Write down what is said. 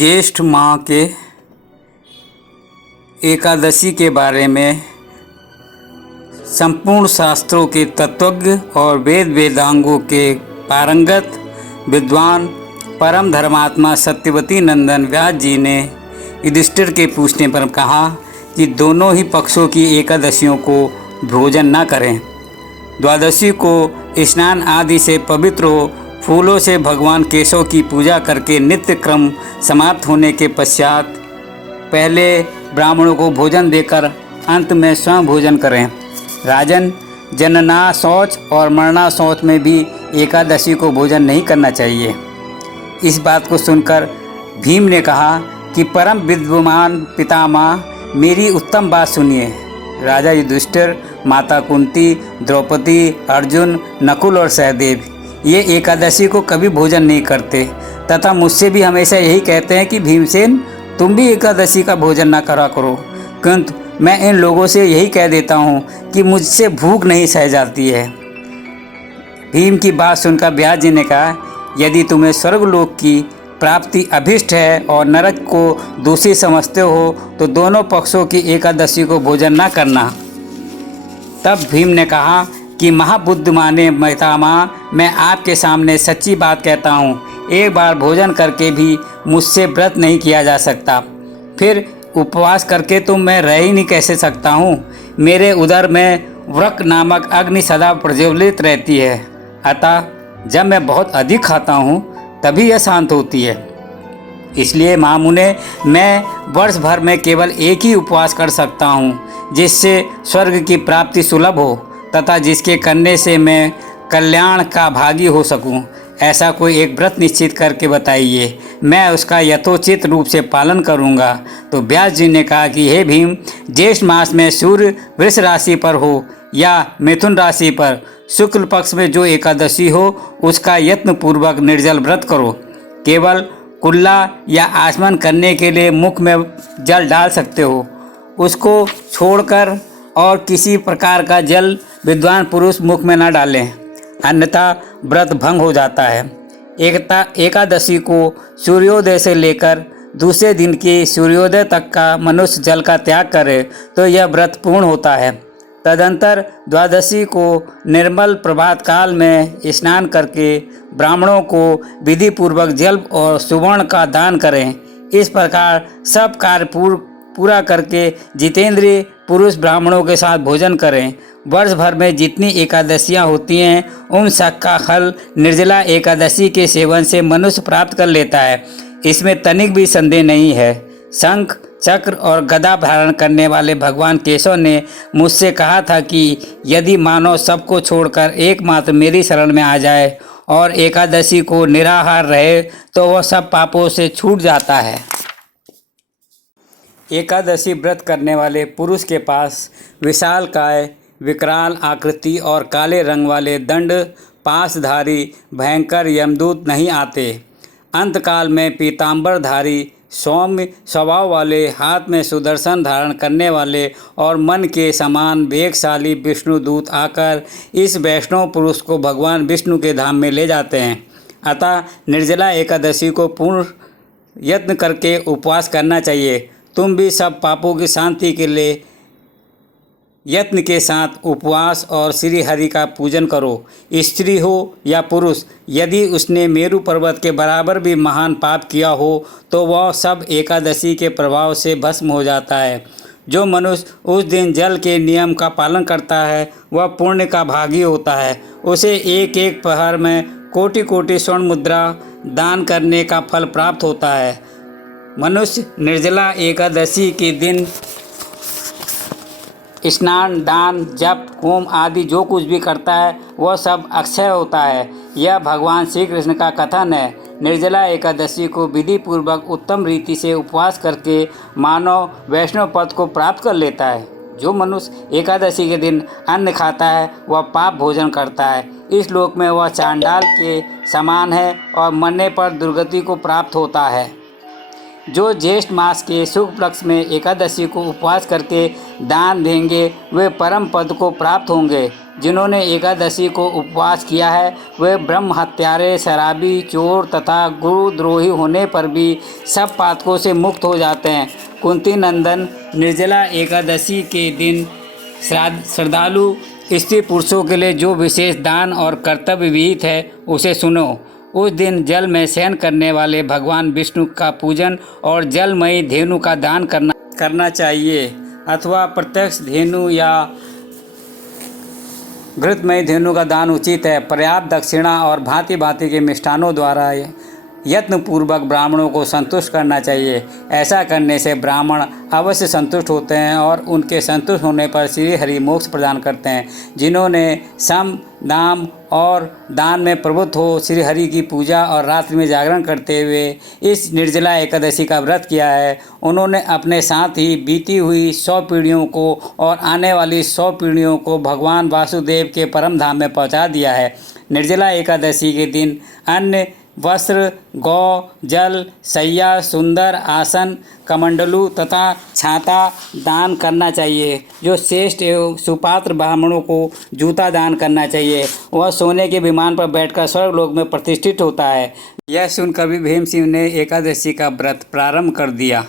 ज्येष्ठ माह के एकादशी के बारे में संपूर्ण शास्त्रों के तत्वज्ञ और वेद वेदांगों के पारंगत विद्वान परम धर्मात्मा सत्यवती नंदन व्यास जी ने युधिष्ठिर के पूछने पर कहा कि दोनों ही पक्षों की एकादशियों को भोजन न करें। द्वादशी को स्नान आदि से पवित्र हो, फूलों से भगवान केशव की पूजा करके नित्य क्रम समाप्त होने के पश्चात पहले ब्राह्मणों को भोजन देकर अंत में स्वयं भोजन करें। राजन, जनना शौच और मरना शौच में भी एकादशी को भोजन नहीं करना चाहिए। इस बात को सुनकर भीम ने कहा कि परम विद्वान पितामह, मेरी उत्तम बात सुनिए। राजा युधिष्ठिर, माता कुंती, द्रौपदी, अर्जुन, नकुल और सहदेव ये एकादशी को कभी भोजन नहीं करते तथा मुझसे भी हमेशा यही कहते हैं कि भीमसेन, तुम भी एकादशी का भोजन ना करा करो। किंतु मैं इन लोगों से यही कह देता हूँ कि मुझसे भूख नहीं सह जाती है। भीम की बात सुनकर व्यास जी ने कहा, यदि तुम्हें स्वर्गलोक की प्राप्ति अभिष्ट है और नरक को दोषी समझते हो तो दोनों पक्षों की एकादशी को भोजन न करना। तब भीम ने कहा कि महाबुद्धिमाने पितामह, मैं आपके सामने सच्ची बात कहता हूँ, एक बार भोजन करके भी मुझसे व्रत नहीं किया जा सकता, फिर उपवास करके तो मैं रह ही नहीं कैसे सकता हूँ। मेरे उदर में वृक नामक अग्नि सदा प्रज्वलित रहती है, अतः जब मैं बहुत अधिक खाता हूँ तभी यह शांत होती है। इसलिए महामुने, मैं वर्ष भर में केवल एक ही उपवास कर सकता हूँ जिससे स्वर्ग की प्राप्ति सुलभ हो तथा जिसके करने से मैं कल्याण का भागी हो सकूं। ऐसा कोई एक व्रत निश्चित करके बताइए, मैं उसका यथोचित रूप से पालन करूंगा। तो व्यास जी ने कहा कि हे भीम, ज्येष्ठ मास में सूर्य वृष राशि पर हो या मिथुन राशि पर शुक्ल पक्ष में जो एकादशी हो उसका यत्न पूर्वक निर्जल व्रत करो। केवल कुल्ला या आचमन करने के लिए मुख में जल डाल सकते हो, उसको छोड़कर और किसी प्रकार का जल विद्वान पुरुष मुख में न डालें, अन्यथा व्रत भंग हो जाता है। एकादशी को सूर्योदय से लेकर दूसरे दिन के सूर्योदय तक का मनुष्य जल का त्याग करे तो यह व्रत पूर्ण होता है। तदंतर द्वादशी को निर्मल प्रभात काल में स्नान करके ब्राह्मणों को विधि पूर्वक जल और सुवर्ण का दान करें। इस प्रकार सब कार्य पूरा करके जितेंद्रिय पुरुष ब्राह्मणों के साथ भोजन करें। वर्ष भर में जितनी एकादशियां होती हैं उन सब का फल निर्जला एकादशी के सेवन से मनुष्य प्राप्त कर लेता है, इसमें तनिक भी संदेह नहीं है। शंख, चक्र और गदा धारण करने वाले भगवान केशव ने मुझसे कहा था कि यदि मानव सबको छोड़कर एकमात्र मेरी शरण में आ जाए और एकादशी को निराहार रहे तो वह सब पापों से छूट जाता है। एकादशी व्रत करने वाले पुरुष के पास विशालकाय, विकराल आकृति और काले रंग वाले दंड पाशधारी भयंकर यमदूत नहीं आते। अंतकाल में पीताम्बरधारी सौम्य स्वभाव वाले, हाथ में सुदर्शन धारण करने वाले और मन के समान वेगशाली विष्णुदूत आकर इस वैष्णव पुरुष को भगवान विष्णु के धाम में ले जाते हैं। अतः निर्जला एकादशी को पूर्ण यत्न करके उपवास करना चाहिए। तुम भी सब पापों की शांति के लिए यत्न के साथ उपवास और श्री हरि का पूजन करो। स्त्री हो या पुरुष, यदि उसने मेरु पर्वत के बराबर भी महान पाप किया हो तो वह सब एकादशी के प्रभाव से भस्म हो जाता है। जो मनुष्य उस दिन जल के नियम का पालन करता है वह पुण्य का भागी होता है। उसे एक एक पहर में कोटि कोटि स्वर्ण मुद्रा दान करने का फल प्राप्त होता है। मनुष्य निर्जला एकादशी के दिन स्नान, दान, जप, होम आदि जो कुछ भी करता है वह सब अक्षय होता है। यह भगवान श्री कृष्ण का कथन है। निर्जला एकादशी को विधि पूर्वक उत्तम रीति से उपवास करके मानव वैष्णव पद को प्राप्त कर लेता है। जो मनुष्य एकादशी के दिन अन्न खाता है वह पाप भोजन करता है। इस लोक में वह चांडाल के समान है और मरने पर दुर्गति को प्राप्त होता है। जो ज्येष्ठ मास के शुक्ल पक्ष में एकादशी को उपवास करके दान देंगे वे परम पद को प्राप्त होंगे। जिन्होंने एकादशी को उपवास किया है वे ब्रह्म हत्यारे, शराबी, चोर तथा गुरुद्रोही होने पर भी सब पातकों से मुक्त हो जाते हैं। कुंती नंदन, निर्जला एकादशी के दिन श्रद्धालु स्त्री पुरुषों के लिए जो विशेष दान और कर्तव्य विहित है उसे सुनो। उस दिन जल में शयन करने वाले भगवान विष्णु का पूजन और जलमयी धेनु का दान करना चाहिए, अथवा प्रत्यक्ष धेनु या घृतमयी धेनु का दान उचित है। पर्याप्त दक्षिणा और भांति भांति के मिष्ठानों द्वारा यत्नपूर्वक ब्राह्मणों को संतुष्ट करना चाहिए। ऐसा करने से ब्राह्मण अवश्य संतुष्ट होते हैं और उनके संतुष्ट होने पर श्री हरि मोक्ष प्रदान करते हैं। जिन्होंने सम, दाम और दान में प्रवृत्त हो श्री हरि की पूजा और रात्रि में जागरण करते हुए इस निर्जला एकादशी का व्रत किया है, उन्होंने अपने साथ ही बीती हुई 100 पीढ़ियों को और आने वाली 100 पीढ़ियों को भगवान वासुदेव के परम धाम में पहुंचा दिया है। निर्जला एकादशी के दिन अन्न, वस्त्र, गौ, जल, शैया, सुंदर आसन, कमंडलू तथा छाता दान करना चाहिए। जो श्रेष्ठ एवं सुपात्र ब्राह्मणों को जूता दान करना चाहिए। वह सोने के विमान पर बैठकर स्वर्गलोक में प्रतिष्ठित होता है। यह सुनकर भी भीम सिंह ने एकादशी का व्रत प्रारंभ कर दिया।